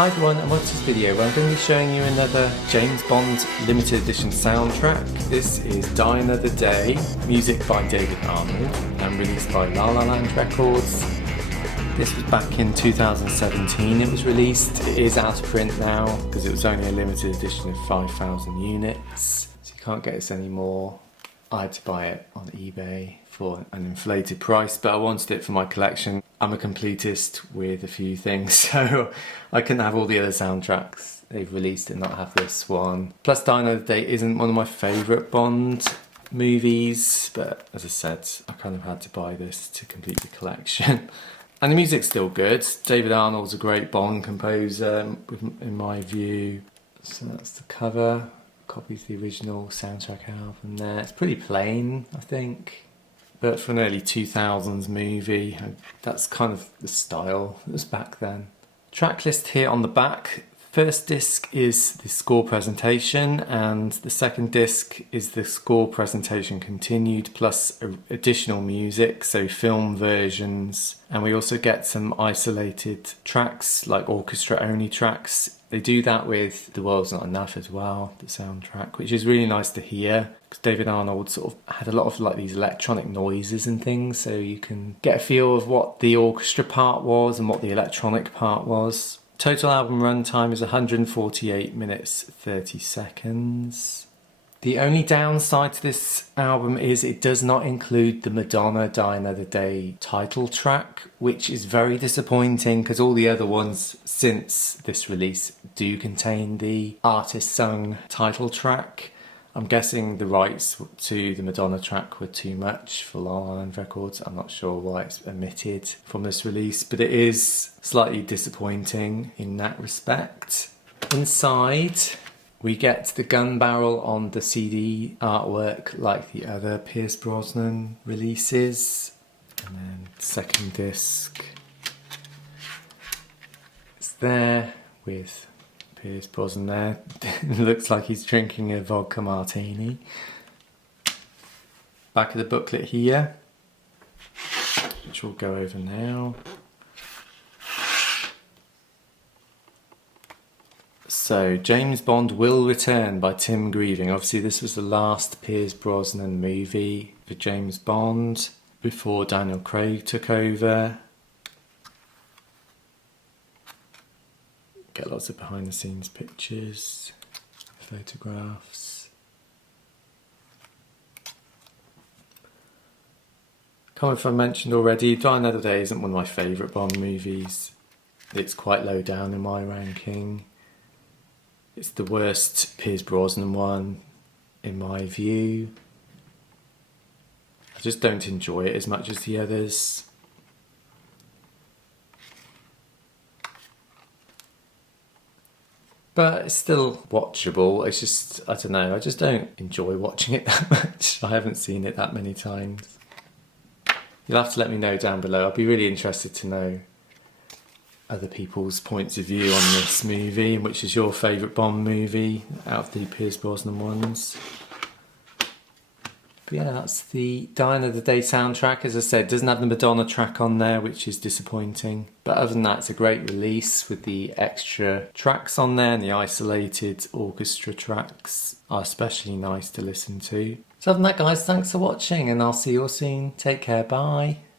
Hi everyone, and welcome to this video where I'm going to be showing you another James Bond limited edition soundtrack. This is Die Another Day, music by David Arnold and released by La La Land Records. This was back in 2017 it was released. It is out of print now because it was only a limited edition of 5,000 units, so you can't get this anymore. I had to buy it on eBay for an inflated price, but I wanted it for my collection. I'm a completist with a few things, so I couldn't have all the other soundtracks they've released and not have this one. Plus, Die Another Day isn't one of my favourite Bond movies, but as I said, I kind of had to buy this to complete the collection. And the music's still good. David Arnold's a great Bond composer, in my view. So that's the cover. Copies the original soundtrack album there. It's pretty plain, I think, but for an early 2000s movie, that's kind of the style that was back then. Track list here on the back. First disc is the score presentation, and the second disc is the score presentation continued plus additional music, so film versions. And we also get some isolated tracks, like orchestra only tracks. They do that with The World's Not Enough as well, the soundtrack, which is really nice to hear, because David Arnold sort of had a lot of like these electronic noises and things, so you can get a feel of what the orchestra part was and what the electronic part was. Total album runtime is 148 minutes 30 seconds. The only downside to this album is it does not include the Madonna Die Another Day title track, which is very disappointing because all the other ones since this release do contain the artist-sung title track. I'm guessing the rights to the Madonna track were too much for La La Land Records. I'm not sure why it's omitted from this release, but it is slightly disappointing in that respect. Inside, we get the gun barrel on the CD artwork like the other Pierce Brosnan releases. And then second disc is there with Pierce Brosnan there. It looks like he's drinking a vodka martini. Back of the booklet here, which we'll go over now. So, James Bond Will Return by Tim Grieving. Obviously this was the last Pierce Brosnan movie for James Bond before Daniel Craig took over. Get lots of behind the scenes pictures, photographs. Can't remember if I mentioned already, Die Another Day isn't one of my favourite Bond movies. It's quite low down in my ranking. It's the worst Pierce Brosnan one, in my view. I just don't enjoy it as much as the others. But it's still watchable. It's just, I don't know, I just don't enjoy watching it that much. I haven't seen it that many times. You'll have to let me know down below. I'd be really interested to know other people's points of view on this movie, and which is your favourite Bond movie out of the Pierce Brosnan ones. But yeah, that's the Die Another Day soundtrack. As I said, doesn't have the Madonna track on there, which is disappointing. But other than that, it's a great release with the extra tracks on there, and the isolated orchestra tracks are especially nice to listen to. So other than that, guys, thanks for watching, and I'll see you all soon. Take care, bye.